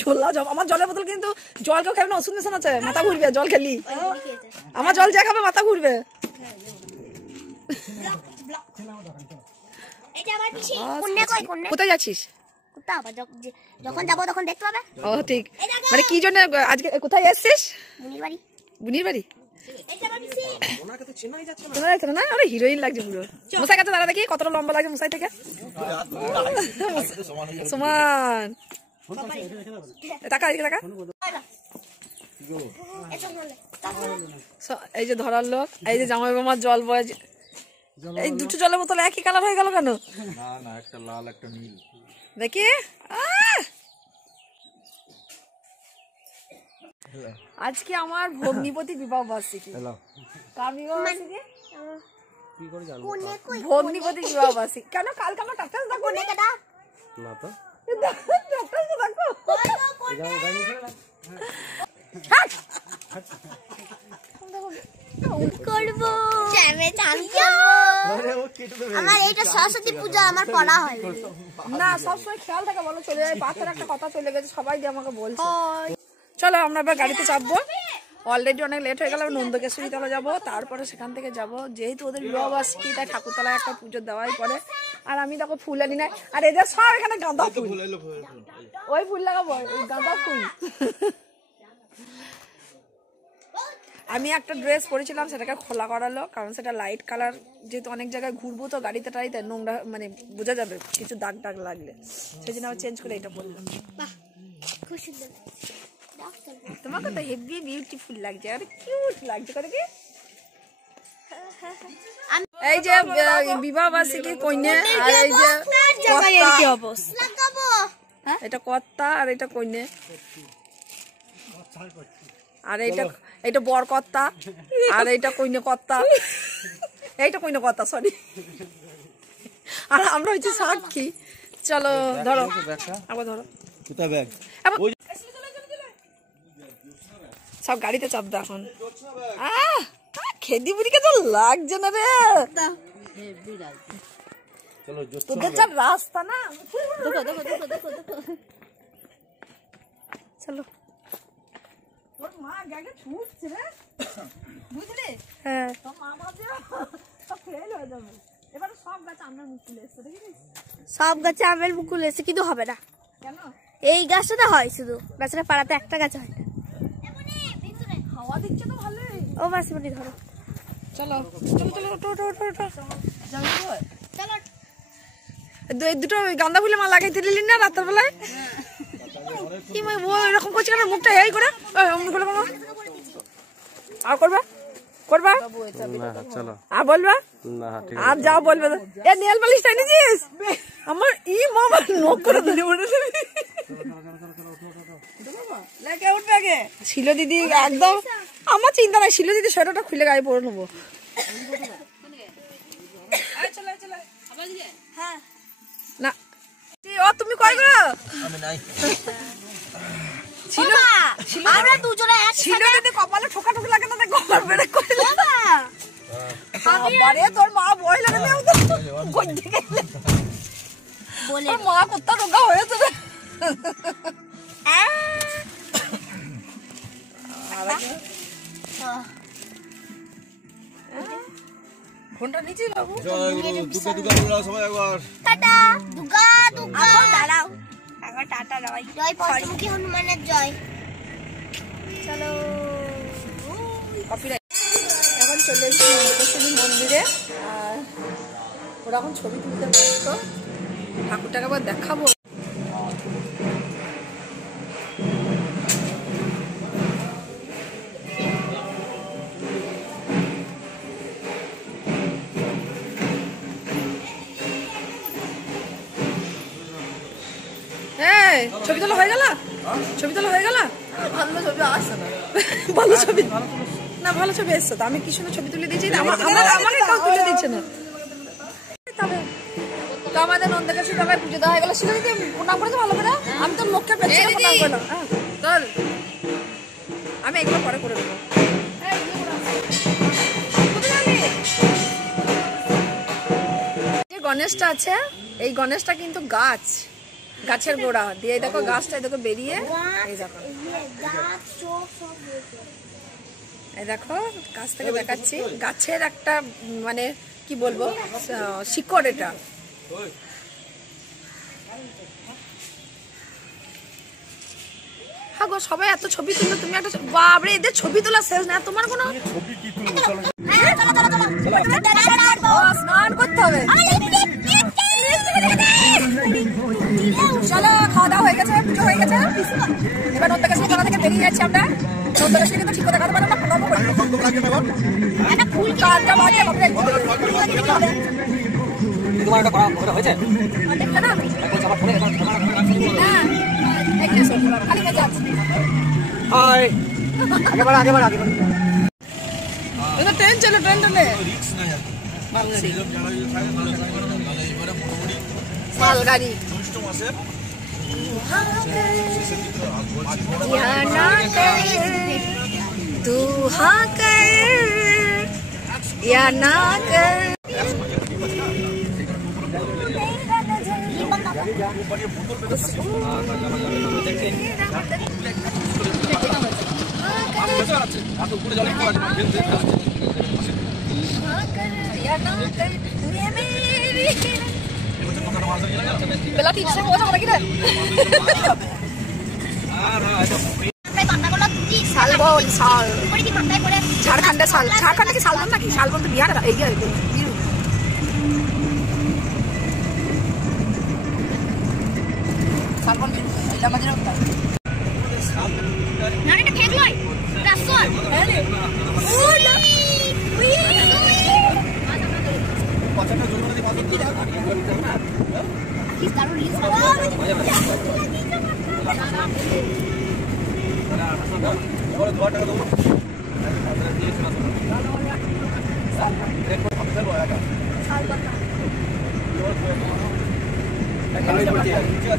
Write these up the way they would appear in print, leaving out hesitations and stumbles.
ঝোলা জল, আমার জলের বোতল কিন্তু জল কেউ খাবে না, ওষুধ মেশানো আছে, মাথা ঘুরবে জল খেলি। আমার জল যা খাবে মাথা ঘুরবে। কোথায় যাচ্ছিস? যখন যাবো তখন দেখতে পাবে। ও ঠিক, মানে কি জন্য আজকে কোথায় এসছিস? বুনির বাড়ি। হিরোইন লাগছে পুরো। মশাই কাছে দাঁড়া দেখি কতটা লম্বা লাগছে মশাই থেকে। সমান টাকা টাকা। এই যে ধরার লোক, এই যে জামাই বামার জল বয়, এই দুটো জলের বোতল একই কালার হয়ে গেল কেন? একটা লাল একটা নীল দেখি। আজকে আমার ভগ্নিপতি বিবাহ বার্ষিকী। কার বিবাহ বার্ষিকী? ভগ্নিপতি বিবাহ বার্ষিকী। কেন কালকে আমার টাকটাস দেখো না তো? টাকটাস তো দেখো। করবো আমার এইটা সরস্বতী পূজা আমার পড়া হয় না, সবসময় খেয়াল থাকে বলো, চলে যায় বাচ্চার একটা কথা চলে গেছে, সবাই দিয়ে আমাকে বলছে। চলো আমরা এবার গাড়িতে চাপবো, অলরেডি অনেক লেট হয়ে গেল। নন্দকেশ্বরী তলা যাবো, তারপরে সেখান থেকে যাব, যেহেতু ওদের বিবাহ বার্ষিকী তাই ঠাকুরতলায় একটা পুজো দেওয়াই পরে। আর আমি দেখো ফুল আনি না, আর এদের সব এখানে গাঁদা ফুল, ওই ফুল লাগাবো, ওই গাঁদা ফুল। আমি একটা ড্রেস পরেছিলাম, সেটাকে খোলা করালো, কারণ সেটা লাইট কালার, যেহেতু অনেক জায়গায় ঘুরবো তো গাড়িতে টাড়িতে নোংরা মানে বোঝা যাবে কিছু দাগ দাগ লাগলে, সেই জন্য আবার চেঞ্জ করে এটা বললাম। তোমাকে তো হেভি বিউটিফুল লাগছে, আর কিউট লাগছে করে কি। এই যে বিবাহ বার্ষিকী কইনে, আর এই যে এটা কর্তা, আর এটা কইনে, আর এইটা বর কর্তা, আর এইটা কইনে কর্তা, এইটা কইনে কর্তা সরি, আর আমরা হচ্ছে সাক্ষী। চলো ধরো, আবার ধরো, সব গাড়িতে চাপবে এখন। খেদি বুড়িকে তো লাগছে না রে, তোদের যা রাস্তা না। চলো, তোর মা গাগে ছুটছে রে, বুঝলি? হ্যাঁ, তোর মা ভাবছে সব ফেল হয়ে যাবে। এবারে সব গাছে আমের মুকুল এসছে, দেখিস? সব গাছে আমের মুকুল এসছে, কিন্তু হবে না। কেন? এই গাছটা হয় শুধু, গাছটা পাড়াতে একটা গাছ হয় না। হাওয়া দিচ্ছে তো ভালোই। ও মাসিমণি ধরো, চলো চলো চলো, ওঠো ওঠো ওঠো ওঠো। চলো দুটো গাঁদা ফুলে মা লাগাইতে দিলি না রাতের বেলায়? কি মা এরকম করছে কেন মুখটা? এই করে আর করবা করবা আর বলবা আর যাও বলবে। এ নেল পালিশটা এনেছিস? আমার ই মামা নখ করে দিলি মনে ছিল দিদি, একদম আমার চিন্তা নাই। ছিল দিদি সোয়েটারটা খুলে গায়ে পরে নেবো। না ও তুমি কই গো? আমি নাই। ছিল আমরা দুজনে ছিল দিদি কপালে ঠোকা ঠোকা লাগে না, কপাল বেড়ে করে বাবা। আরে তোর মা বইলা না মেও তো কই দিকে বলে মা কত রোগা হয়েছে রে। ফোনটা নিচে বাবু। জয় গুরু, দুগা দুগা বলো সবাই একবার। টাটা, দুগা দুগা। দাঁড়াও, একবার টাটা দাও। জয় পঞ্চমুখী হনুমানের জয়। চলো কপিরাইট। এখন চলে এসেছি নন্দকেশ্বরী মন্দিরে, আর ওরা এখন ছবি তুলতে ব্যস্ত। ঠাকুরটাকে আবার দেখাবো। ছবি তোলা হয়ে গেল? ছবি তোলা হয়ে গেল? ভালো ছবি আসছে না, ভালো ছবি না, ভালো ছবি এসছে তো। আমি কি সুন্দর ছবি তুলে দিয়েছি, আমাকে কেউ তুলে দিচ্ছে না। তো আমাদের নন্দকেশ্বরী তলায় পুজো দেওয়া হয়ে গেল। সেটা দিদি প্রণাম করেছে ভালো করে? আমি তো লোককে পেছনে প্রণাম করলাম। চল আমি এগুলো পরে করে দেবো। যে গণেশটা আছে, এই গণেশটা কিন্তু গাছ, গাছের গোড়া দিয়ে এই দেখো গাছটা দেখো বেরিয়ে এই দেখো এই দেখো গাছ থেকে দেখাচ্ছি গাছের একটা মানে কি বলবো শিকড় এটা। হ্যাঁ গো সবাই এত ছবি তুলো তুমি একটা বাবরে এদের ছবি তোলা শেষ না তোমার কোনো ছবি কি তুলবো চলো স্নান করতে হবে চলো খাওয়া দাওয়া হয়ে গেছে পুজো হয়ে গেছে এবার নন্দকেশ্বরী থানা থেকে বেরিয়ে যাচ্ছি আমরা নন্দকেশ্বরী কিন্তু ঠিক করে দেখাতে পারবো না ফটো করে একটা ফুল কাটটা বাজে হবে তোমার এটা করা হয়েছে দেখতে না সবার ফোনে না একটু খালি কাজ আছে হাই আগে বাড়া এটা ট্রেন চলো ট্রেন চলে রিস্ক না যাবে মালগাড়ি লোক যারা থাকে তাহলে এবারে মোটামুটি মালগাড়ি জ্যৈষ্ঠ মাসে तू हाँ कर या ना कर বেলা 3 সময় যাবো নাকি রে শালবন শাল ঝাড়খণ্ডে শাল ঝাড়খণ্ডে কি শালবন নাকি শালবন তো বিহার এই শালবন এটা মাঝে না এটা খেয়ে লই রাসল পাঁচটা জন্য যদি পাঁচ কি দাও কি দারুণ লিস্ট এবারে 2 টাকা দেবো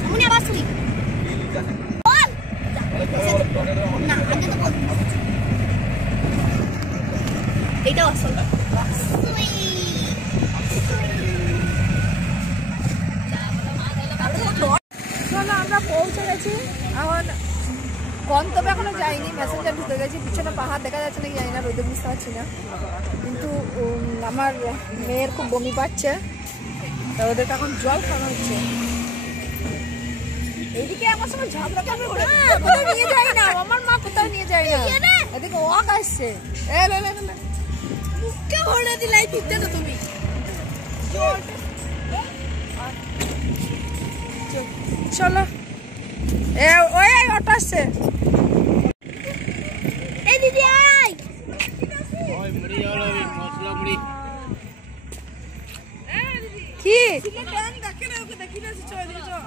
মুনি আবার শুনি বল না আগে তো বল এইটা আসল চলো আমরা পৌঁছে গেছি এখন গন্তব্যে এখনো যাইনি মেসেঞ্জার ঢুকে গেছি পিছনে পাহাড় দেখা যাচ্ছে নাকি জানি না রোদে বুঝতে পারছি না কিন্তু আমার মেয়ের খুব বমি পাচ্ছে তা ওদেরকে এখন জল খাওয়ানো হচ্ছে এইদিকে আমার সঙ্গে ঝগড়া করবে কোথাও নিয়ে যায় না আমার মা কোথাও নিয়ে যায় না এদিকে ওয়াক আসছে মুখে ভরে দিলাই ফিরতে না তুমি চলো ওই অটো আসছে এই দিদি আই কি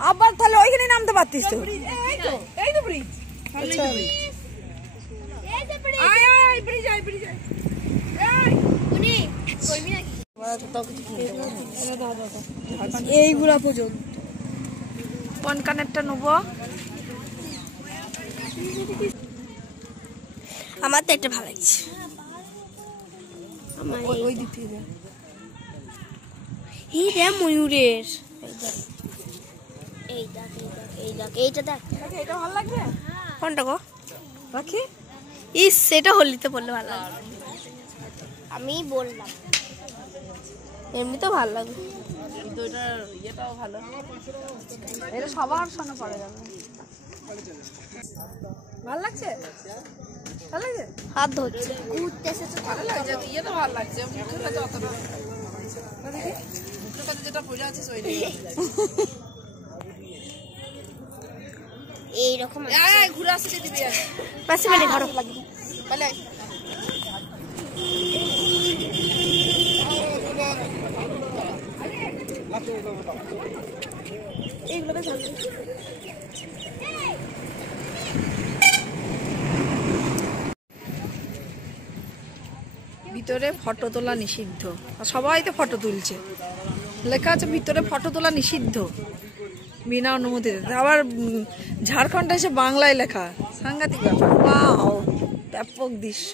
আবার তাহলে ওইখানে নামতে পারতিস তো এই তো ব্রিজ এইগুলা পর্যন্ত কোন কানেরটা নেবো আমার তো এটা ভালো লাগছে ওই দিক থেকে এই রে ময়ূরের এইটা দেখ এটা ভালো লাগবে কোনটা গো রাখি ইস সেটা হোলিতে পড়লে ভালো লাগবে আমি বললাম এমনি তো ভালো লাগবে কিন্তু এটা ইয়েটাও ভালো এটা সবার সামনে পড়ে যাবে ভালো লাগছে ভালো লাগছে হাত ধরছে ঘুরতে এসেছে ভালো লাগছে ইয়েটা ভালো লাগছে মুখের কাছে অতটা দেখি মুখের কাছে যেটা পড়ে আছে ওইটাই এইরকম ঘুরে আসতে দিবি পাশে মানে ঘর লাগবে বলে এইগুলো বেশ ভালো ভিতরে ফটো তোলা নিষিদ্ধ সবাই তো ফটো তুলছে লেখা আছে ভিতরে ফটো তোলা নিষিদ্ধ বিনা অনুমতিতে আবার ঝাড়খণ্ডে এসে বাংলায় লেখা সাংঘাতিক ব্যাপার ওয়াও ব্যাপক দৃশ্য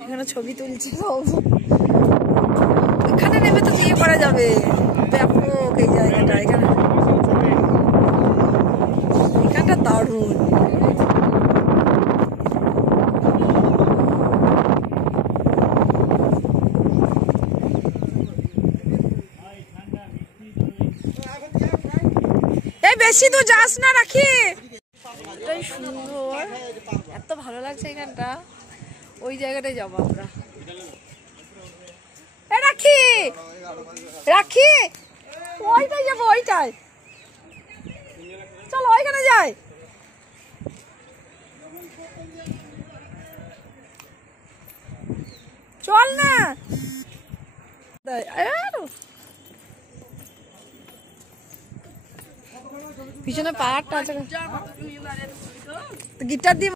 এখানে ছবি তুলছি এখানে নেমে তো বিয়ে করা যাবে ব্যাপক এই জায়গাটা এখানটা দারুণ এই বেশি তো যাস না রাখি এটাই সুন্দর এত ভালো লাগছে এখানটা ওই জায়গাটায় যাবো আমরা রাখি রাখি ওইটাই যাবো ওইটাই চলো ওইখানে যাই চল না পিছনে পাহাড়টা আছে গিটার দিয়ে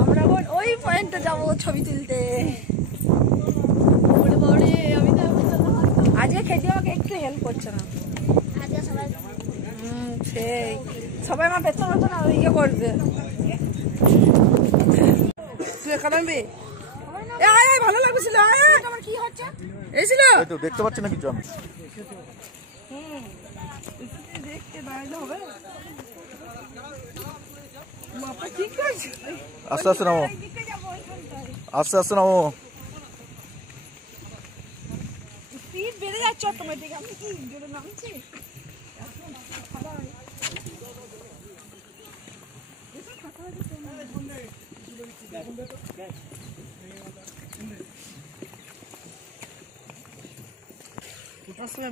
আমরা ওই পয়েন্টে যাবো ছবি তুলতে আজকে খেতে আমাকে একটু হেল্প করছে না সেই সবাই আমার পেছন পেছন ইয়ে করবে তুই এখানে ভালো লাগছিল আমার কি হচ্ছে এসেছিল দেখতে পাচ্ছি না কিছু আমি দেখতে দাঁড়ালে হবে আস্তে আস্তে নামো আস্তে আস্তে নামো স্পিড বেড়ে যাচ্ছে অটোমেটিক আমি কি জোরে নামছি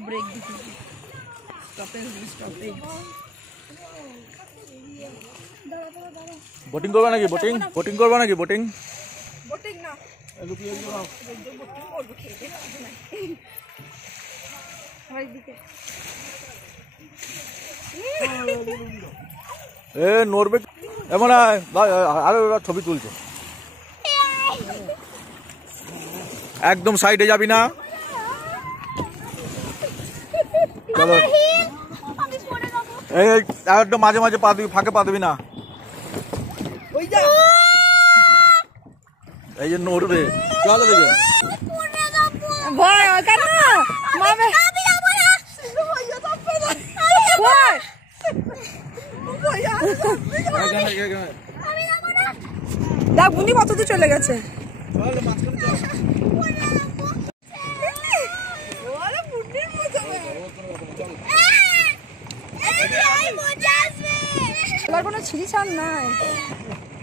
ব্রেক দিচ্ছি বোটিং করবা নাকি বোটিং বোটিং করবা নাকি বোটিং বোটিং না এ নড়বে এমন আরো ছবি তুলছে একদম সাইডে যাবি না চলো এই একদম মাঝে মাঝে পা দিবি ফাঁকে পা দিবি না এই যে নড়বে চলো দেখে ভয় কেন দেখ বুনি কত দূর চলে গেছে কোনো ছিঁড়ি ছাড় নাই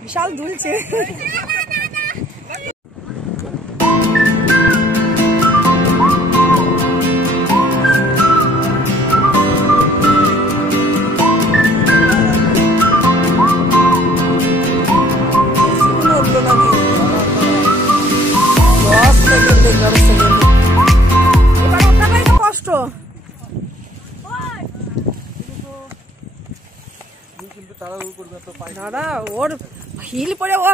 বিশাল দুলছে কষ্ট দাদা ওর হিল পরে ও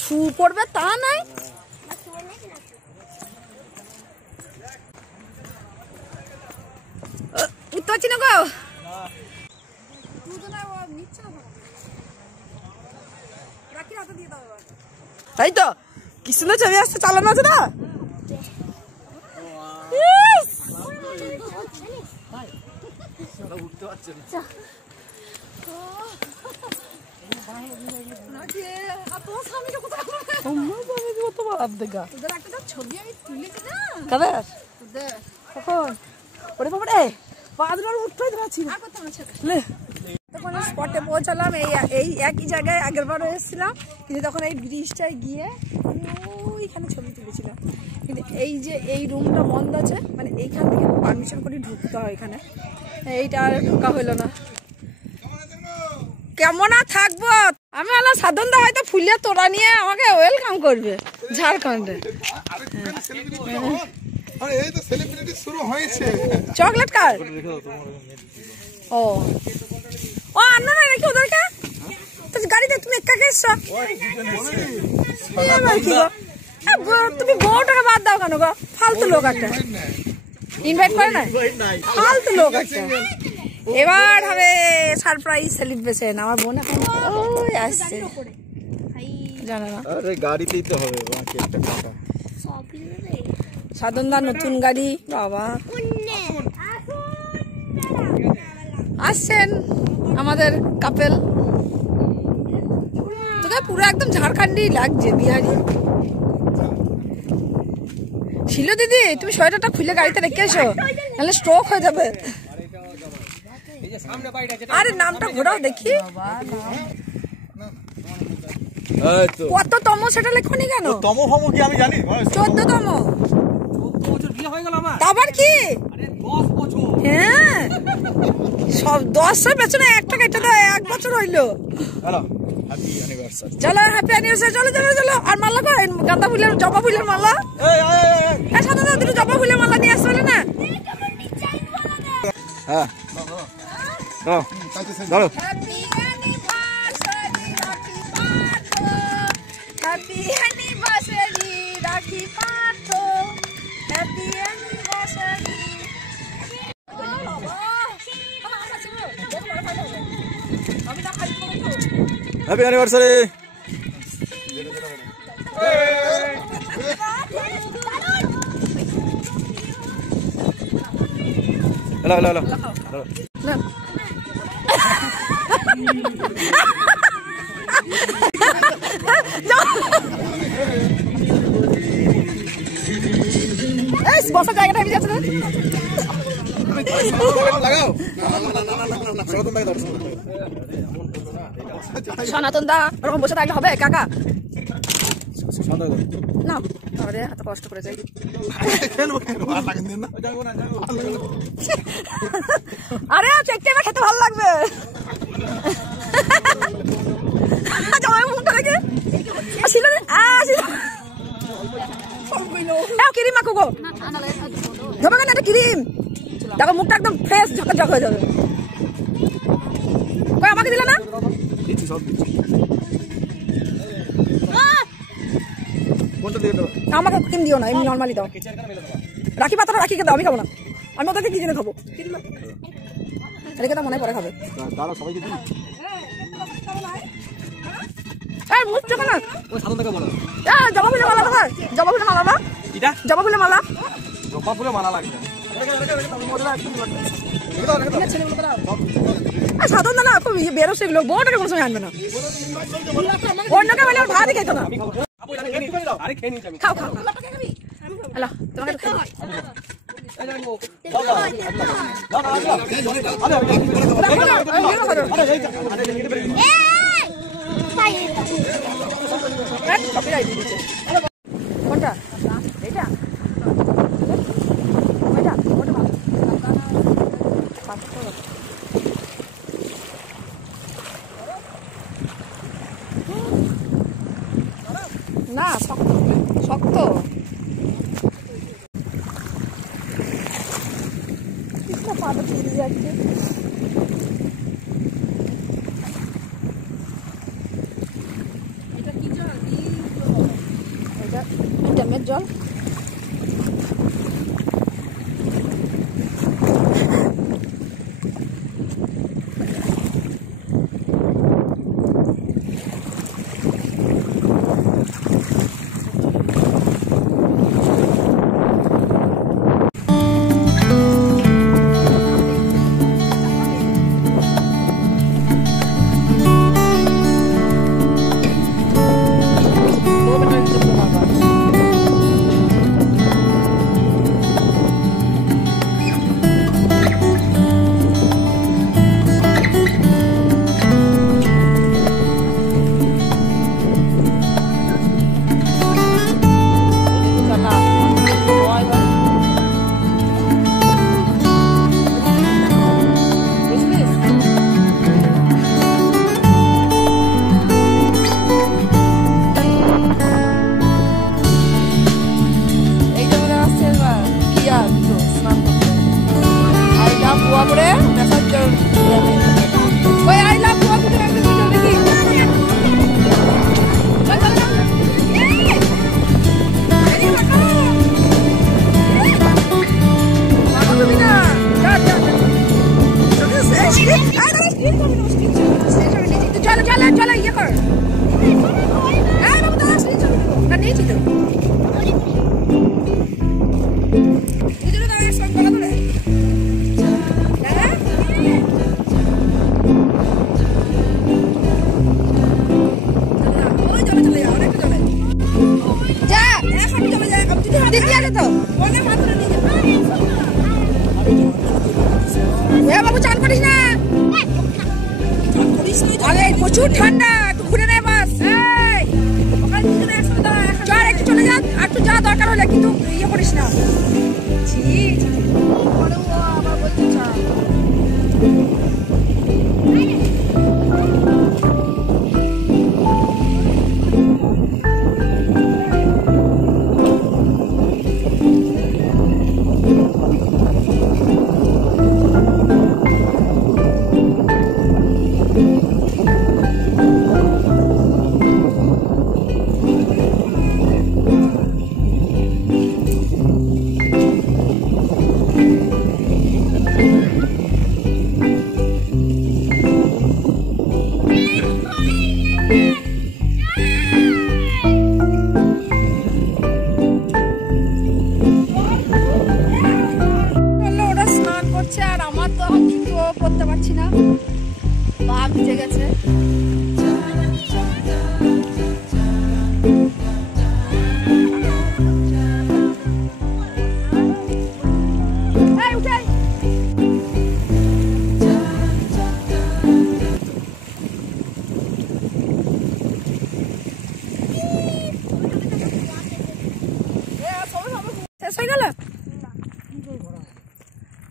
শু পড়বে তা নাই উঠতে পারছি না গো তাই তো কি সুন্দর ছবি আসছে চালানো আছে না উঠতে পারছে না স্পটে পৌঁছালাম এই একই জায়গায় আগের বারও এসেছিলাম কিন্তু তখন এই ব্রিজটায় গিয়ে ওইখানে ছবি তুলেছিলাম কিন্তু এই যে এই রুমটা বন্ধ আছে মানে এইখান থেকে পারমিশন করে ঢুকতে হয় এখানে এইটা আর ঢোকা হইলো না কেমন আর থাকবো আমি আলা সাধন দা হয়তো ফুলিয়া তোরা নিয়ে আমাকে ওয়েলকাম করবে ঝাড়খণ্ডে চকলেট কার ও ও আনো না নাকি ওদেরকে গাড়িতে তুমি একা এসছো তুমি বউটাকে বাদ দাও কেন গো ফালতু লোক একটা ইনভাইট করে না ফালতু লোক একটা এবার হবে সারপ্রাইজ সেলিব্রেশন। আমার বোন এখন ওই আসছে, জানো না? আরে গাড়িতেই তো হবে, বাকি একটা কথা। সাধনদার নতুন গাড়ি, বাবা আসছেন আমাদের কাপেল। তোকে পুরো একদম ঝাড়খণ্ডী লাগছে, বিহারি। ছিল দিদি, তুমি সোয়েটারটা খুলে গাড়িতে রেখে এসো, নাহলে স্ট্রোক হয়ে যাবে। আরে নামটা ঘোরাও দেখি, কততম সেটা লেখনি কেন? তম হম কি আমি জানি? 14তম। আবার কি? হ্যাঁ, সব 10 পেছনে একটা কেটে দাও, 1 বছর হইলো। চলো হ্যাপি অ্যানিভার্সারি, চলো চলো চলো। আর মালা কর, গাঁদা ফুলের, জবা ফুলের মালা। সাথে সাথে দুটো জবা ফুলের মালা নিয়ে আসতে না? হ্যাঁ ধরো। হ্যাপি অ্যানিভার্সারি রাখি পাঠো, happy anniversary. Happy anniversary. Hello hello hello. বসার জায়গাটা আমি যাচ্ছি না। সনাতন দা ওরকম বসে থাকলে হবে কাকা? না আরে এত কষ্ট করে যাই। আরে চেকটা এবার খেতে ভালো লাগবে। জামাই মুখটা রেখে আসিল ক্রিম মাখো গো, যাবে না? একটা ক্রিম দেখো, মুখটা একদম ফ্রেশ ঝকঝক হয়ে যাবে। কই আমাকে দিলে না? আমাকে ক্রিম দিও না, এমনি নর্মালি দাও। রাখি পাতাটা রাখিকে দাও, আমি খাবো না। আমি ওদেরকে কি জন্য খাবো? রেখে তো মনে হয় পরে খাবে। মুখ চোখে না, জবা ফুলের মালা দাও। জবা ফুলের মালা দাও, জবা ফুলের মালা। জবা ফুলের মালা লাগবে। সাধারণ না, খুব বেরোচ্ছে এগুলো। বউটাকে কোনো সময় আনবে না, অন্যকে বলে ওর ভাতই খেতো না। খাও খাও, হ্যালো তোমাকে কোনটা? এটা না, শক্ত। পাতা চুরি যাচ্ছে। এটা কি জল? এটা ড্যামের জল। কর। হ্যাঁ বাবু দাদা ছবি তুলবো না, নিয়েছি তো দুজনে দাঁড়া সব গলা ধরে। প্রচুর ঠান্ডা, একটু ঘুরে নেয় বাস। একটু চলে যা, একটু যা দরকার হলে, কিন্তু ইয়ে করিস না। আবার বলতে চাই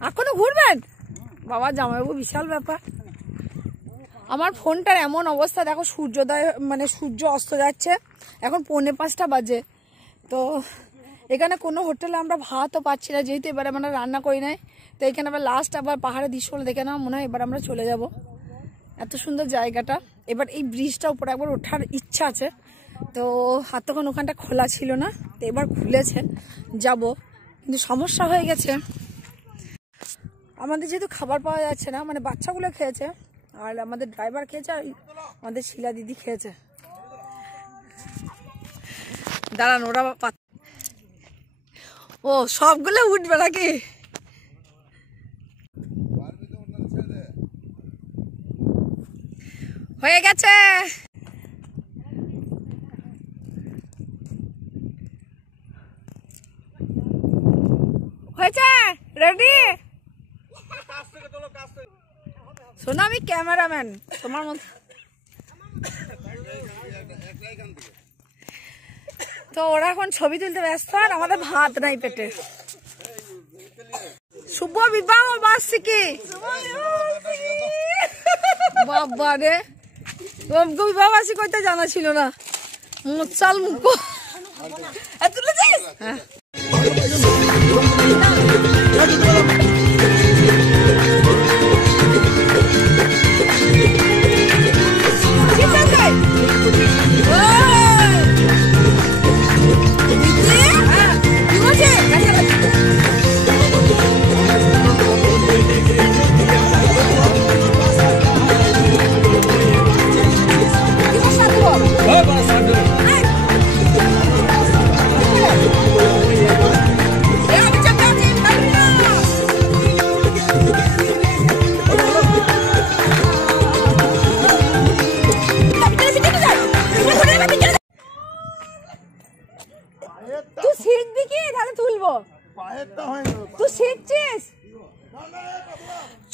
এখনো ঘুরবেন বাবা? জামাইবাবু বিশাল ব্যাপার। আমার ফোনটার এমন অবস্থা দেখো, সূর্যোদয় মানে সূর্য অস্ত যাচ্ছে, এখন 4:45 বাজে। তো এখানে কোনো হোটেলে আমরা ভাতও পাচ্ছি না, যেহেতু এবার আমরা রান্না করি নাই। তো এখানে আবার লাস্ট আবার পাহাড়ের দৃশ্যগুলো দেখে না মনে হয় এবার আমরা চলে যাব। এত সুন্দর জায়গাটা। এবার এই ব্রিজটা উপরে একবার ওঠার ইচ্ছা আছে, তো তখন ওখানটা খোলা ছিল না, তো এবার খুলেছে, যাব। কিন্তু সমস্যা হয়ে গেছে, আমাদের যেহেতু খাবার পাওয়া যাচ্ছে না, মানে বাচ্চাগুলো খেয়েছে আর আমাদের ড্রাইভার খেয়েছে আর আমাদের শিলা দিদি খেয়েছে। দাঁড়ান ওরা ও সবগুলো উঠবে নাকি? হয়ে গেছে। হয়েছে, রেডি? শোনো আমি ক্যামেরাম্যান তোমার মতো, তো ওরা এখন ছবি তুলতে ব্যস্ত আর আমাদের ভাত নাই পেটে। শুভ বিবাহ বার্ষিকী। বাবা রে, বিবাহ বার্ষিকী করতে জানা ছিল না। মুচাল মুখ তুলেছিস? হ্যাঁ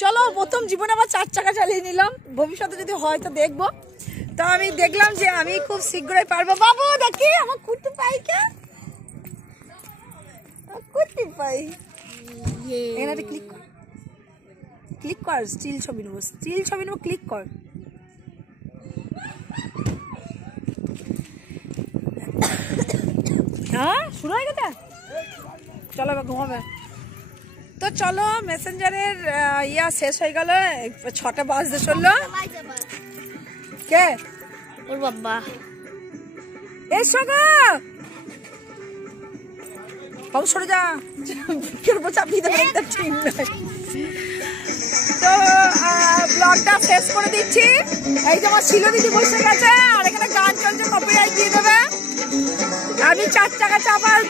চলো প্রথম জীবনে আবার 4 চাকা চালিয়ে নিলাম, ভবিষ্যতে যদি হয় তো দেখবো। তো আমি দেখলাম যে আমি খুব শীঘ্রই পারবো। বাবু দেখি আমার কুর্তি পাই, কে কুর্তি পাই? এখানে ক্লিক কর, ক্লিক কর, স্টিল ছবি নেবো, স্টিল ছবি নেবো, ক্লিক কর। হ্যাঁ শুরু হয়ে গেছে, চলো এবার ঘুমাবে। তো চলো মেসেঞ্জারের ইয়া শেষ হয়ে গেল, 6টা বাজতে চললো। কে? ওর বাবা। এসো গো বাবু, সরে যা, চাপিয়ে দেবে, ঠিক নয়। তো ব্লগটা শেষ করে দিচ্ছি। এই যে আমার শিলো দিদি বসে গেছে আর এখানে গান চলছে, কপিরাইট দিয়ে দেবে। আমি 4 চাকা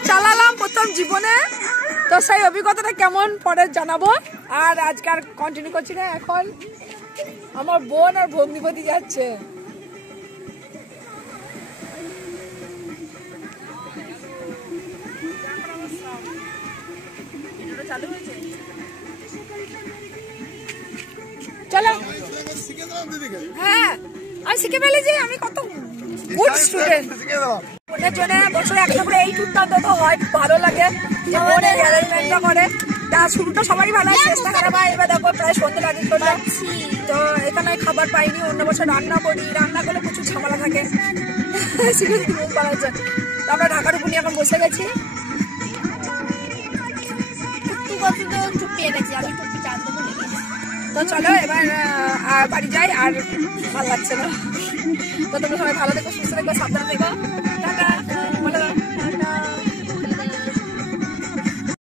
চালালাম প্রথম জীবনে, তো সেই অভিজ্ঞতাটা কেমন পরে জানাবো। আর আজকে আর কন্টিনিউ করছি না, এখন আমার বোন আর ভগ্নিপতি যাচ্ছে। চলো, হ্যাঁ আমি শিখে ফেলেছি, আমি কত গুড স্টুডেন্ট। বোনের জন্য বছরে একটা করে এই টুরটা অন্তত হয়, ভালো লাগে যে বোনের অ্যারেঞ্জমেন্টটা করে। তা শুরুটা সবারই ভালো হয়, চেষ্টা করা হয়। এবার দেখো প্রায় সন্ধ্যে লাগে চললাম, তো এখানে খাবার পাইনি। অন্য বছর রান্না করি, রান্না করলে প্রচুর ঝামেলা থাকে। শিখেছি ঘুম পাড়াচ্ছে। তো আমরা ঢাকার উপর নিয়ে এখন বসে গেছি। তো চলো এবার বাড়ি যাই, আর ভালো লাগছে না। তো তোমরা সবাই ভালো থেকো, সুস্থ থেকো, সাবধানে থেকো।